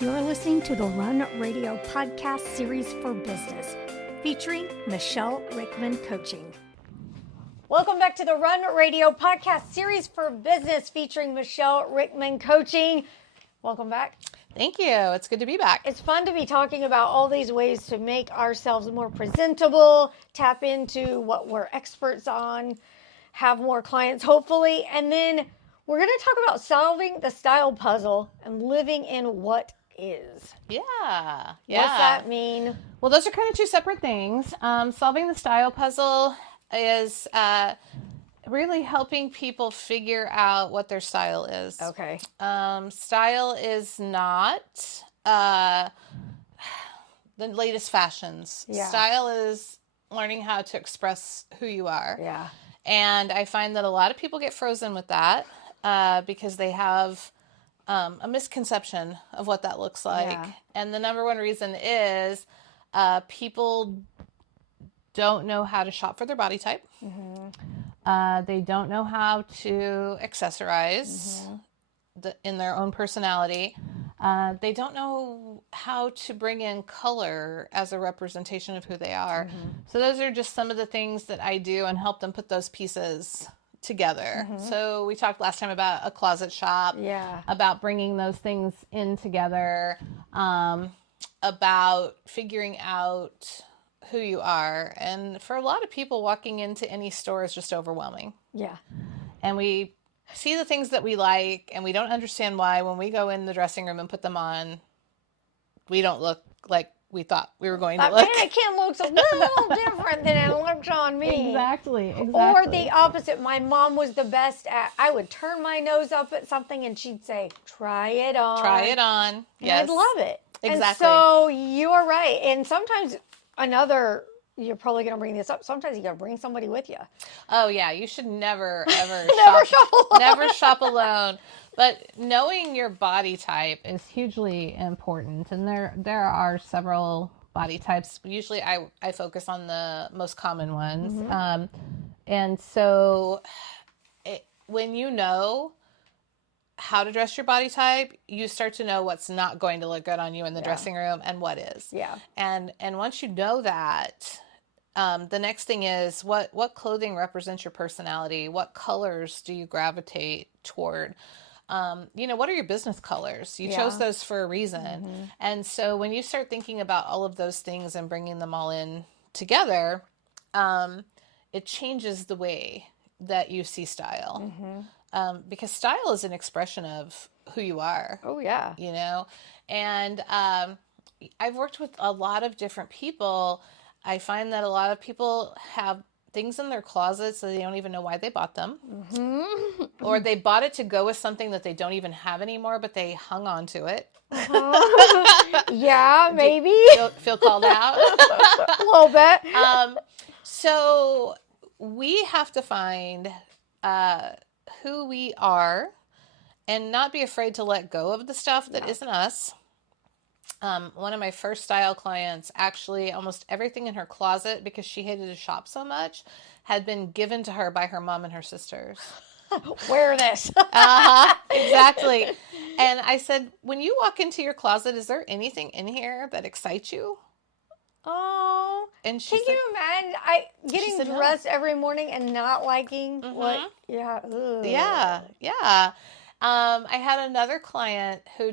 You're listening to the Run Radio podcast series for business, featuring Michele Rickman Coaching. Welcome back to the Run Radio podcast series for business, featuring Michele Rickman Coaching. Welcome back. Thank you. It's good to be back. It's fun to be talking about all these ways to make ourselves more presentable, tap into what we're experts on, have more clients, hopefully, and then we're going to talk about solving the style puzzle and living in what is. Yeah. What's that mean? Well, those are kind of two separate things. Solving the style puzzle is really helping people figure out what their style is. Okay. Style is not the latest fashions. Yeah. Style is learning how to express who you are. Yeah. And I find that a lot of people get frozen with that because they have a misconception of what that looks like. Yeah. And the number one reason is people don't know how to shop for their body type. Mm-hmm. They don't know how to accessorize in their own personality. They don't know how to bring in color as a representation of who they are. Mm-hmm. So those are just some of the things that I do and help them put those pieces together. So we talked last time about a closet shop, about bringing those things in together, about figuring out who you are. And for a lot of people, walking into any store is just overwhelming. Yeah. And we see the things that we like, and we don't understand why when we go in the dressing room and put them on, we don't look like we thought we were going to look. Mannequin looks a little different than it looks on me. Exactly. Or the opposite. My mom was the best at, I would turn my nose up at something and she'd say, try it on. Try it on. Yes. And I'd love it. Exactly. And so you're right. And sometimes you're probably going to bring this up. Sometimes you got to bring somebody with you. Oh yeah. You should never, ever shop alone. Never shop alone. But knowing your body type is hugely important. And there are several body types. Usually I focus on the most common ones. And so when you know how to dress your body type, you start to know what's not going to look good on you in the dressing room and what is. Yeah. And once you know that, the next thing is what clothing represents your personality? What colors do you gravitate toward? What are your business colors? You chose those for a reason. And so when you start thinking about all of those things and bringing them all in together, it changes the way that you see style. Because style is an expression of who you are. Oh, yeah. And I've worked with a lot of different people. I find that a lot of people have things in their closets that they don't even know why they bought them. Or they bought it to go with something that they don't even have anymore, but they hung on to it. Yeah, maybe. Feel called out? A little bit. So we have to find who we are and not be afraid to let go of the stuff that isn't us. One of my first style clients, actually almost everything in her closet, because she hated to shop so much, had been given to her by her mom and her sisters. Wear this. Exactly. And I said, when you walk into your closet, is there anything in here that excites you? Oh. And she Can you imagine getting dressed every morning and not liking what? Yeah. Ugh. Yeah. I had another client who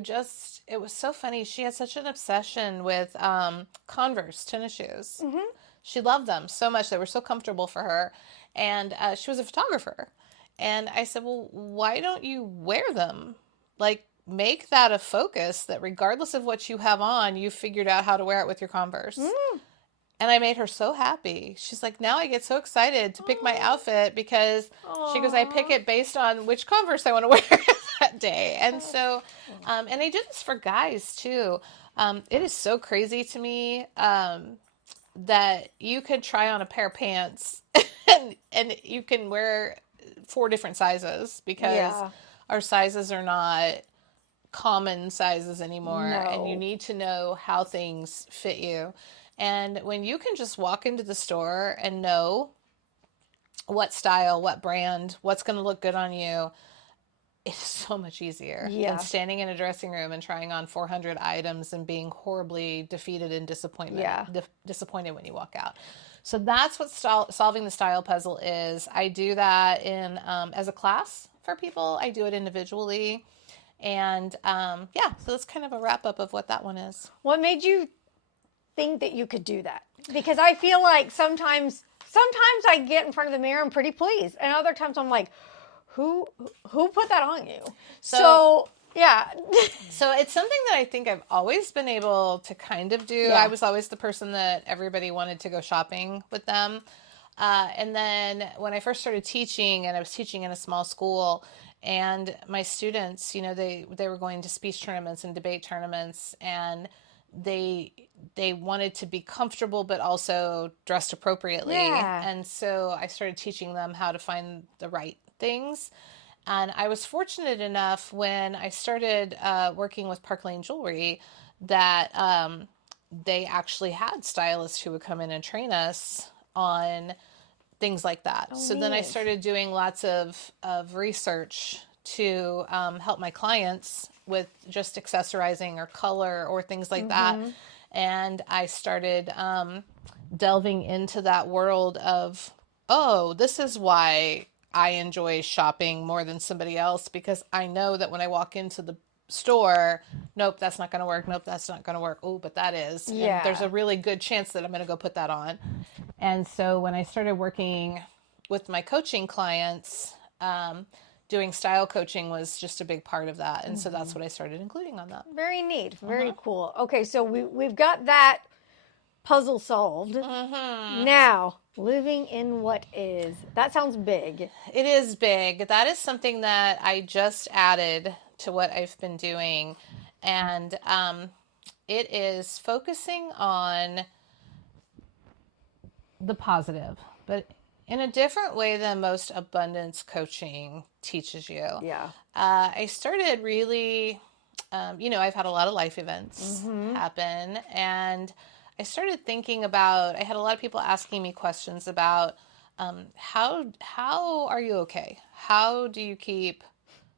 it was so funny. She had such an obsession with Converse tennis shoes. She loved them so much. They were so comfortable for her. And she was a photographer. And I said, well, why don't you wear them? Like, make that a focus that regardless of what you have on, you figured out how to wear it with your Converse. And I made her so happy. She's like, now I get so excited to pick my outfit because she goes, I pick it based on which Converse I want to wear that day. And so, and I do this for guys too. It is so crazy to me that you could try on a pair of pants and you can wear 4 different sizes because our sizes are not common sizes anymore. No. And you need to know how things fit you. And when you can just walk into the store and know what style, what brand, what's going to look good on you, it's so much easier Yeah. than standing in a dressing room and trying on 400 items and being horribly defeated and disappointed when you walk out. So that's what solving the style puzzle is. I do that in as a class for people. I do it individually. And yeah, so that's kind of a wrap up of what that one is. What made you think that you could do that? Because I feel like sometimes I get in front of the mirror and pretty pleased, and other times I'm like, who put that on you? So yeah. So it's something that I think I've always been able to kind of do. Yeah. I was always the person that everybody wanted to go shopping with them. And then when I first started teaching, and I was teaching in a small school, and my students, you know, they were going to speech tournaments and debate tournaments, and they wanted to be comfortable but also dressed appropriately. Yeah. And so I started teaching them how to find the right things. And I was fortunate enough when I started working with Park Lane Jewelry that they actually had stylists who would come in and train us on things like that. So then I neat. started doing lots of research to help my clients with just accessorizing or color or things like that. And I started delving into that world of, oh, this is why I enjoy shopping more than somebody else, because I know that when I walk into the store, nope, that's not going to work. Nope, that's not going to work. Oh, but that is. Yeah. And there's a really good chance that I'm going to go put that on. And so when I started working with my coaching clients, doing style coaching was just a big part of that. And so that's what I started including on that. Very neat. Very cool. Okay, so we've got that puzzle solved. Now, living in what is. That sounds big. It is big. That is something that I just added to what I've been doing. And it is focusing on the positive, but in a different way than most abundance coaching teaches you. Yeah. I started really, I've had a lot of life events happen, and I started thinking about, I had a lot of people asking me questions about how are you okay? How do you keep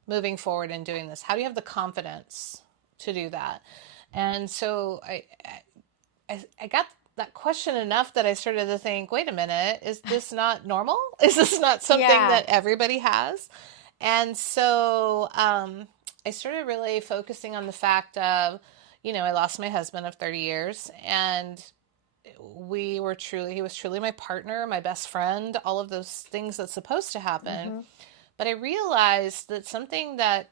moving forward and doing this? How do you have the confidence to do that? And so I got that question enough that I started to think, wait a minute, is this not normal? Is this not something that everybody has? And so I started really focusing on the fact of, I lost my husband of 30 years, and he was truly my partner, my best friend, all of those things that's supposed to happen. But I realized that something that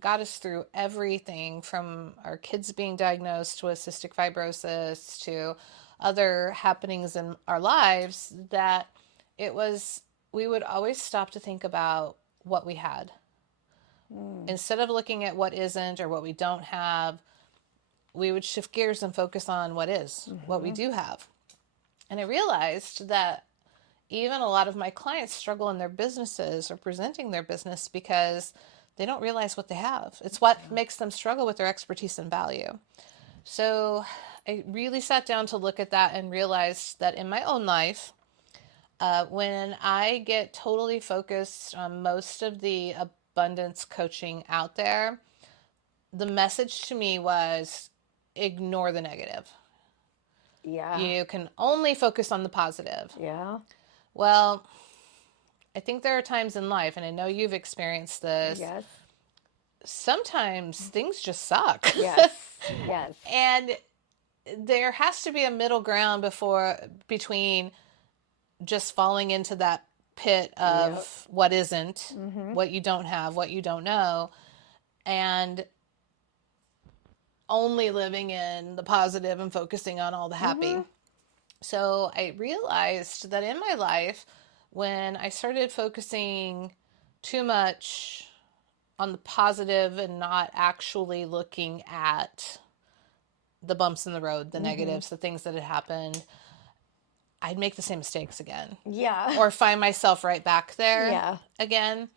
got us through everything from our kids being diagnosed with cystic fibrosis to other happenings in our lives, that we would always stop to think about what we had. Instead of looking at what isn't or what we don't have, we would shift gears and focus on what is, what we do have. And I realized that even a lot of my clients struggle in their businesses or presenting their business because they don't realize what they have. It's what makes them struggle with their expertise and value. So I really sat down to look at that and realized that in my own life, when I get totally focused on most of the abundance coaching out there, the message to me was ignore the negative. Yeah. You can only focus on the positive. Yeah. Well, I think there are times in life, and I know you've experienced this. Yes. Sometimes things just suck. Yes. Yes. And there has to be a middle ground between just falling into that pit of what isn't, what you don't have, what you don't know, and only living in the positive and focusing on all the happy. So I realized that in my life, when I started focusing too much on the positive and not actually looking at the bumps in the road, the negatives, the things that had happened, I'd make the same mistakes again. Yeah. Or find myself right back there again.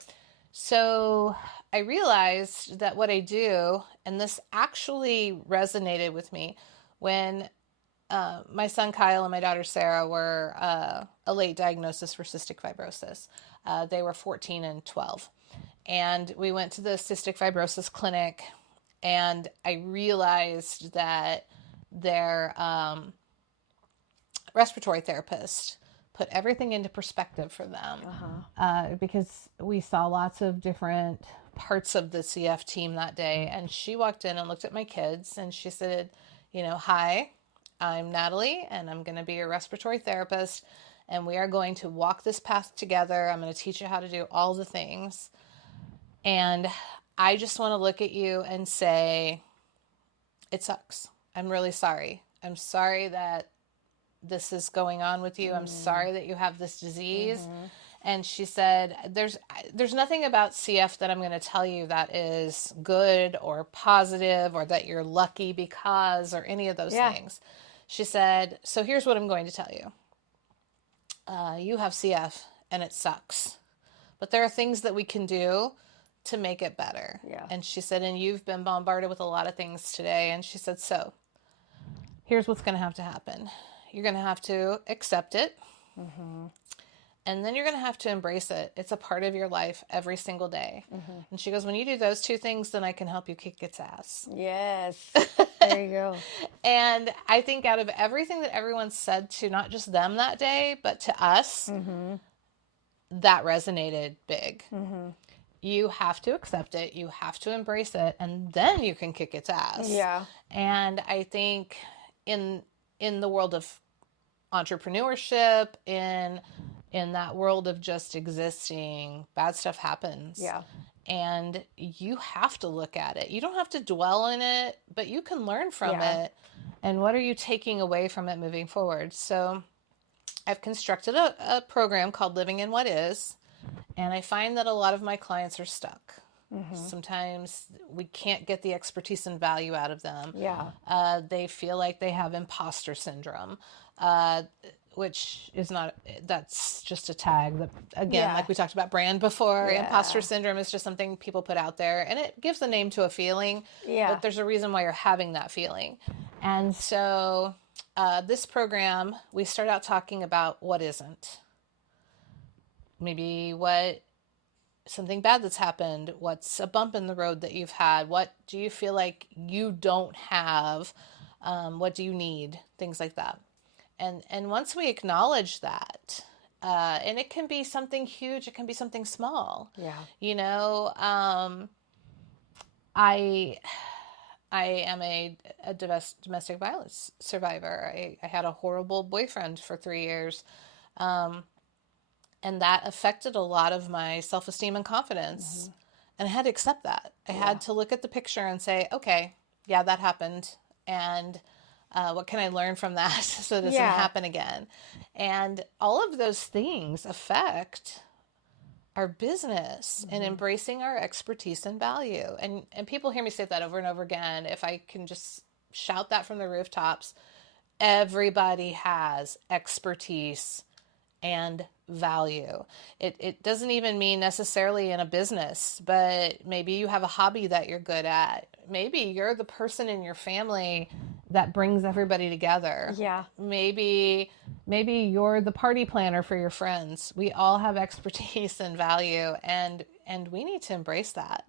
So I realized that what I do, and this actually resonated with me when my son Kyle and my daughter Sarah were a late diagnosis for cystic fibrosis. They were 14 and 12. And we went to the cystic fibrosis clinic, and I realized that their respiratory therapist put everything into perspective for them, because we saw lots of different parts of the CF team that day. And she walked in and looked at my kids, and she said, "Hi, I'm Natalie, and I'm going to be your respiratory therapist, and we are going to walk this path together. I'm going to teach you how to do all the things. And I just want to look at you and say, it sucks. I'm really sorry. I'm sorry that this is going on with you. I'm sorry that you have this disease." And she said, there's nothing about CF that I'm going to tell you that is good or positive, or that you're lucky because, or any of those things. She said, "So here's what I'm going to tell you. You have CF and it sucks, but there are things that we can do to make it better." Yeah. And she said, "And you've been bombarded with a lot of things today." And she said, "So here's what's going to have to happen. You're going to have to accept it. And then you're going to have to embrace it. It's a part of your life every single day." And she goes, "When you do those two things, then I can help you kick its ass." Yes. There you go. And I think out of everything that everyone said to not just them that day, but to us, that resonated big. You have to accept it. You have to embrace it. And then you can kick its ass. Yeah. And I think in the world of entrepreneurship, in that world of just existing, bad stuff happens. Yeah. And you have to look at it. You don't have to dwell in it, but you can learn from it. And what are you taking away from it moving forward? So I've constructed a program called Living in What Is, and I find that a lot of my clients are stuck. Sometimes we can't get the expertise and value out of them. Yeah. They feel like they have imposter syndrome, which is not, that's just a tag that, again, like we talked about brand before. Imposter syndrome is just something people put out there, and it gives a name to a feeling. But there's a reason why you're having that feeling. And so this program, we start out talking about what isn't. Maybe something bad that's happened, what's a bump in the road that you've had, what do you feel like you don't have, what do you need, things like that. And once we acknowledge that, and it can be something huge, it can be something small. I am a domestic violence survivor. I had a horrible boyfriend for 3 years. And that affected a lot of my self-esteem and confidence. And I had to accept that. I had to look at the picture and say, okay, yeah, that happened. And what can I learn from that so it doesn't happen again? And all of those things affect our business and embracing our expertise and value. And people hear me say that over and over again. If I can just shout that from the rooftops, everybody has expertise and value. It doesn't even mean necessarily in a business, but maybe you have a hobby that you're good at. Maybe you're the person in your family that brings everybody together. Maybe you're the party planner for your friends. We all have expertise and value, and we need to embrace that.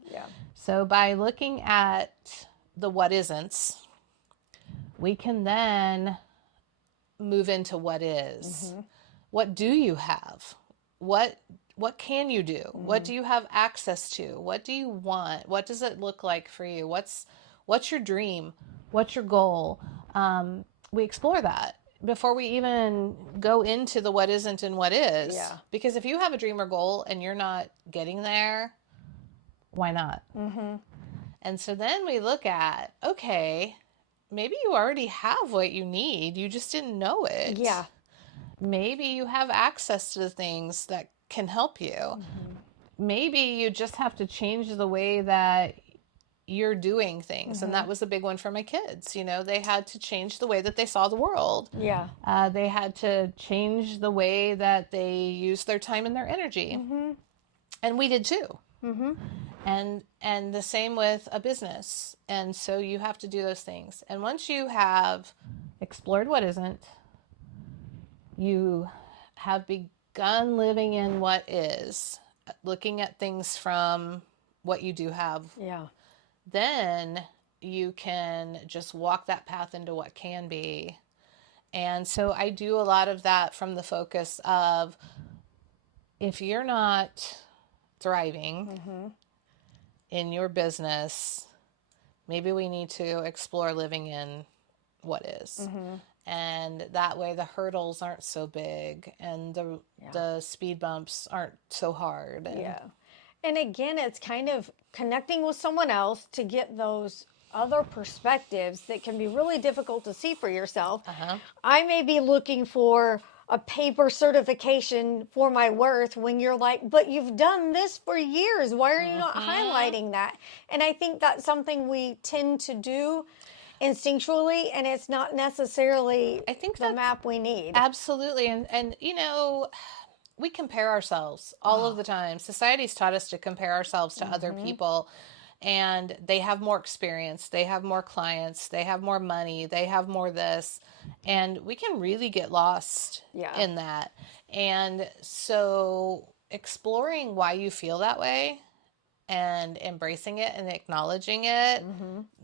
So by looking at the what isn't, we can then move into what is. What do you have? What can you do? What do you have access to? What do you want? What does it look like for you? What's your dream? What's your goal? We explore that before we even go into the what isn't and what is. Because if you have a dream or goal and you're not getting there, why not? And so then we look at, okay, maybe you already have what you need. You just didn't know it. Maybe you have access to the things that can help you. Maybe you just have to change the way that you're doing things. And that was a big one for my kids. They had to change the way that they saw the world. They had to change the way that they used their time and their energy. And we did too. And the same with a business. And so you have to do those things. And once you have explored what isn't, you have begun living in what is. looking at things from what you do have, Yeah. then you can just walk that path into what can be. And so I do a lot of that from the focus of, if you're not thriving in your business, maybe we need to explore living in what is. And that way the hurdles aren't so big and the speed bumps aren't so hard. And Yeah. And again, it's kind of connecting with someone else to get those other perspectives that can be really difficult to see for yourself. I may be looking for a paper certification for my worth when you're like, but you've done this for years. Why are you not highlighting that? And I think that's something we tend to do instinctually, and it's not necessarily I think the map we need. absolutely. And you know, we compare ourselves all of the time. Society's taught us to compare ourselves to other people, and they have more experience, they have more clients, they have more money, they have more this, and we can really get lost in that. And so exploring why you feel that way and embracing it and acknowledging it,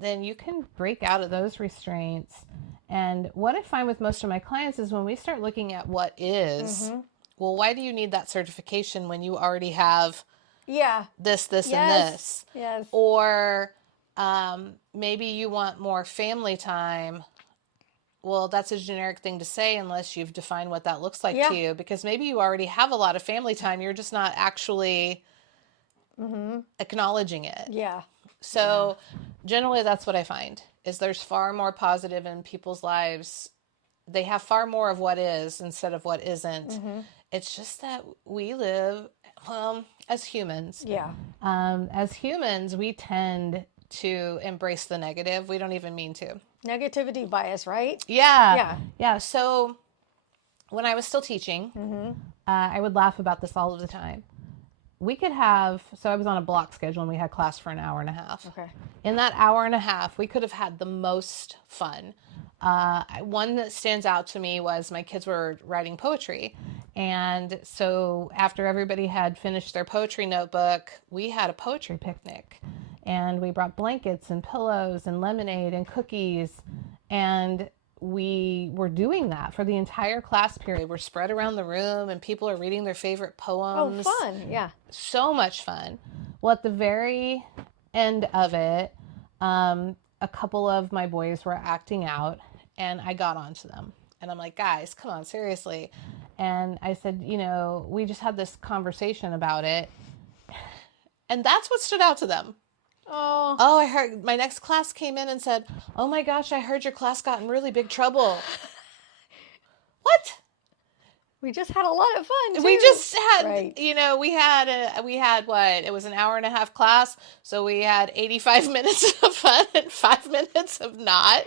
then you can break out of those restraints. And what I find with most of my clients is when we start looking at what is, well, why do you need that certification when you already have this, and this? Yes. Or maybe you want more family time. Well, that's a generic thing to say unless you've defined what that looks like to you, because maybe you already have a lot of family time. You're just not actually acknowledging it. Yeah. So generally that's what I find, is there's far more positive in people's lives. They have far more of what is instead of what isn't. It's just that we live, as humans. Yeah. As humans, we tend to embrace the negative. We don't even mean to. Negativity bias, right? Yeah. So when I was still teaching, I would laugh about this all of the time. We could have, so I was on a block schedule and we had class for an hour and a half. Okay. In that hour and a half, we could have had the most fun. One that stands out to me was my kids were writing poetry. And so after everybody had finished their poetry notebook, we had a poetry picnic. And we brought blankets and pillows and lemonade and cookies. And we were doing that for the entire class period. We're spread around the room and people are reading their favorite poems. Oh, fun. Yeah. So much fun. Well, at the very end of it, a couple of my boys were acting out and I got onto them. And I'm like, guys, come on, seriously. And I said, you know, we just had this conversation about it. And that's what stood out to them. Oh, I heard my next class came in and said, oh my gosh, I heard your class got in really big trouble. What? We just had a lot of fun, too. We just had, you know, we had what? It was an hour and a half class. So we had 85 minutes of fun and 5 minutes of not.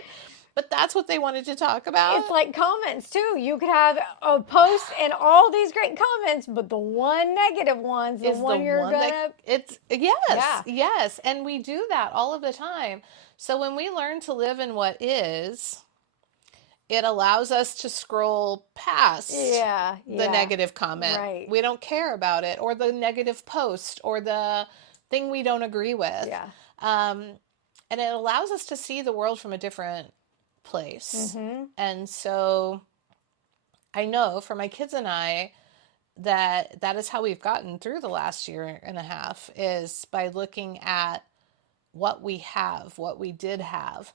But that's what they wanted to talk about. It's like comments, too. You could have a post and all these great comments, but the one negative one's the one you're going to... It's, yes. And we do that all of the time. So when we learn to live in what is, it allows us to scroll past the negative comment. Right. We don't care about it, or the negative post, or the thing we don't agree with. Yeah. And it allows us to see the world from a different place. And so I know for my kids and I that is how we've gotten through the last year and a half, is by looking at what we have, what we did have.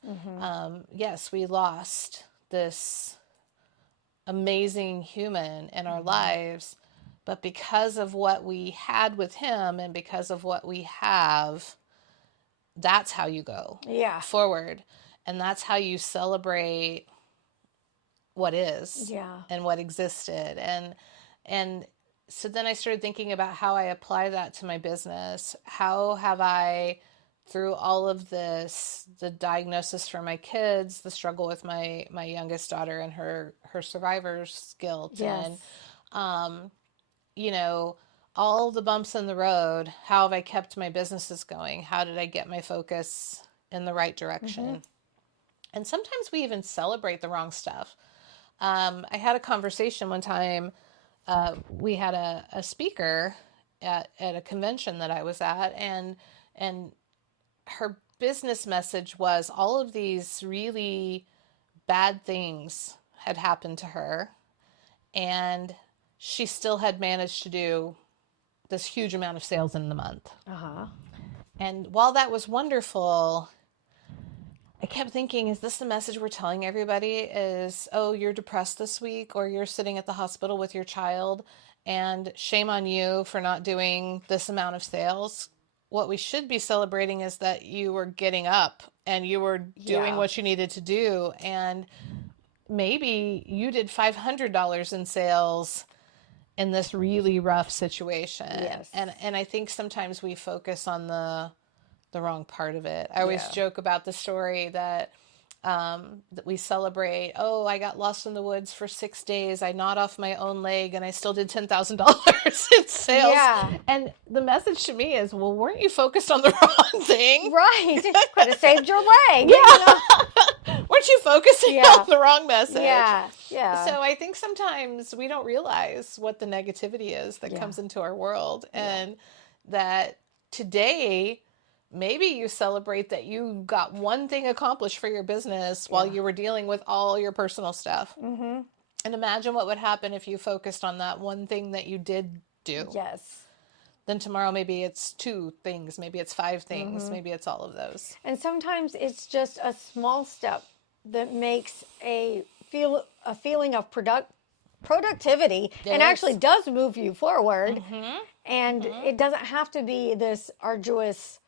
Yes, we lost this amazing human in our lives, but because of what we had with him and because of what we have, that's how you go forward. And that's how you celebrate what is and what existed. And so then I started thinking about how I apply that to my business. How have I, through all of this, the diagnosis for my kids, the struggle with my youngest daughter and her survivor's guilt, and, you know, all the bumps in the road, how have I kept my businesses going? How did I get my focus in the right direction? And sometimes we even celebrate the wrong stuff. I had a conversation one time. We had a speaker, at a convention that I was at, and her business message was all of these really bad things had happened to her, and she still had managed to do this huge amount of sales in the month. And while that was wonderful, I kept thinking, is this the message we're telling everybody? Is, oh, you're depressed this week, or you're sitting at the hospital with your child, and shame on you for not doing this amount of sales? What we should be celebrating is that you were getting up and you were doing what you needed to do. And maybe you did $500 in sales in this really rough situation. Yes. And I think sometimes we focus on the wrong part of it. I always joke about the story that we celebrate, oh, I got lost in the woods for 6 days. I gnawed off my own leg and I still did $10,000 in sales. Yeah. And the message to me is, well, weren't you focused on the wrong thing? Right. Could have saved your leg. Yeah. You know? Weren't you focusing on the wrong message? Yeah. Yeah. So I think sometimes we don't realize what the negativity is that comes into our world, and that today, maybe you celebrate that you got one thing accomplished for your business while you were dealing with all your personal stuff. Mm-hmm. And imagine what would happen if you focused on that one thing that you did do. Yes. Then tomorrow, maybe it's 2 things, maybe it's 5 things, maybe it's all of those. And sometimes it's just a small step that makes a feeling of productivity and actually does move you forward. And it doesn't have to be this arduous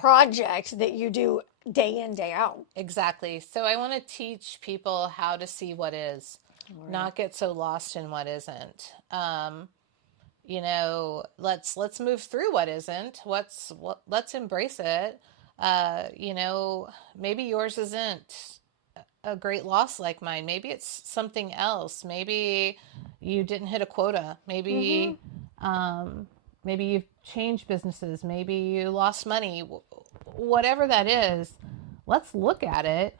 project that you do day in, day out. Exactly. So I want to teach people how to see what is, not get so lost in what isn't. You know, let's move through what isn't. Let's embrace it. You know, maybe yours isn't a great loss like mine. Maybe it's something else. Maybe you didn't hit a quota. Maybe maybe you've changed businesses. Maybe you lost money. Whatever that is, let's look at it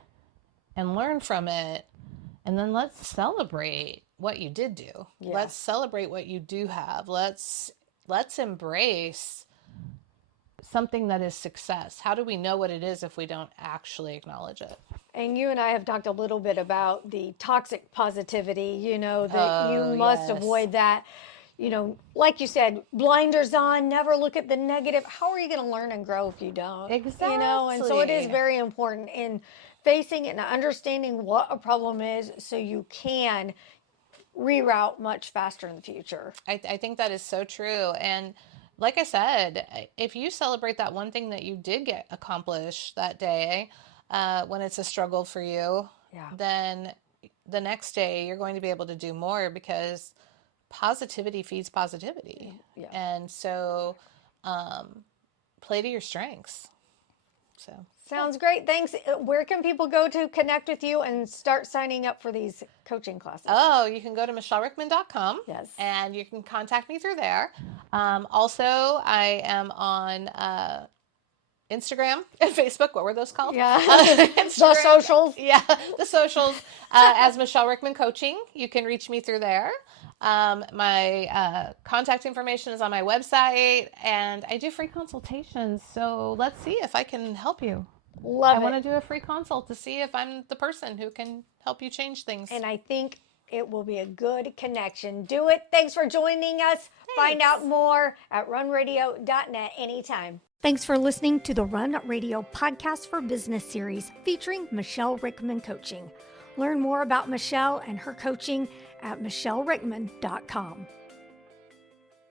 and learn from it, and then let's celebrate what you did do. Let's celebrate what you do have. Let's embrace something that is success. How do we know what it is if we don't actually acknowledge it? And you and I have talked a little bit about the toxic positivity, you know, that you must avoid that. You know, like you said, blinders on, never look at the negative. How are you going to learn and grow if you don't? Exactly. You know, and so it is very important in facing and understanding what a problem is so you can reroute much faster in the future. I think that is so true. And like I said, if you celebrate that one thing that you did get accomplished that day, when it's a struggle for you, then the next day you're going to be able to do more, because positivity feeds positivity. And so play to your strengths. So sounds great. Thanks. Where can people go to connect with you and start signing up for these coaching classes? Oh, you can go to michellerickman.com. Yes. And you can contact me through there. Also, I am on Instagram and Facebook. What were those called? Yeah. The socials. Yeah, the socials as Michele Rickman Coaching. You can reach me through there. My contact information is on my website, and I do free consultations. So let's see if I can help you. I want to do a free consult to see if I'm the person who can help you change things. And I think it will be a good connection. Do it. Thanks for joining us. Find out more at runradio.net anytime. Thanks for listening to the Run Radio Podcast for Business series featuring Michele Rickman Coaching. Learn more about Michele and her coaching at michellerickman.com.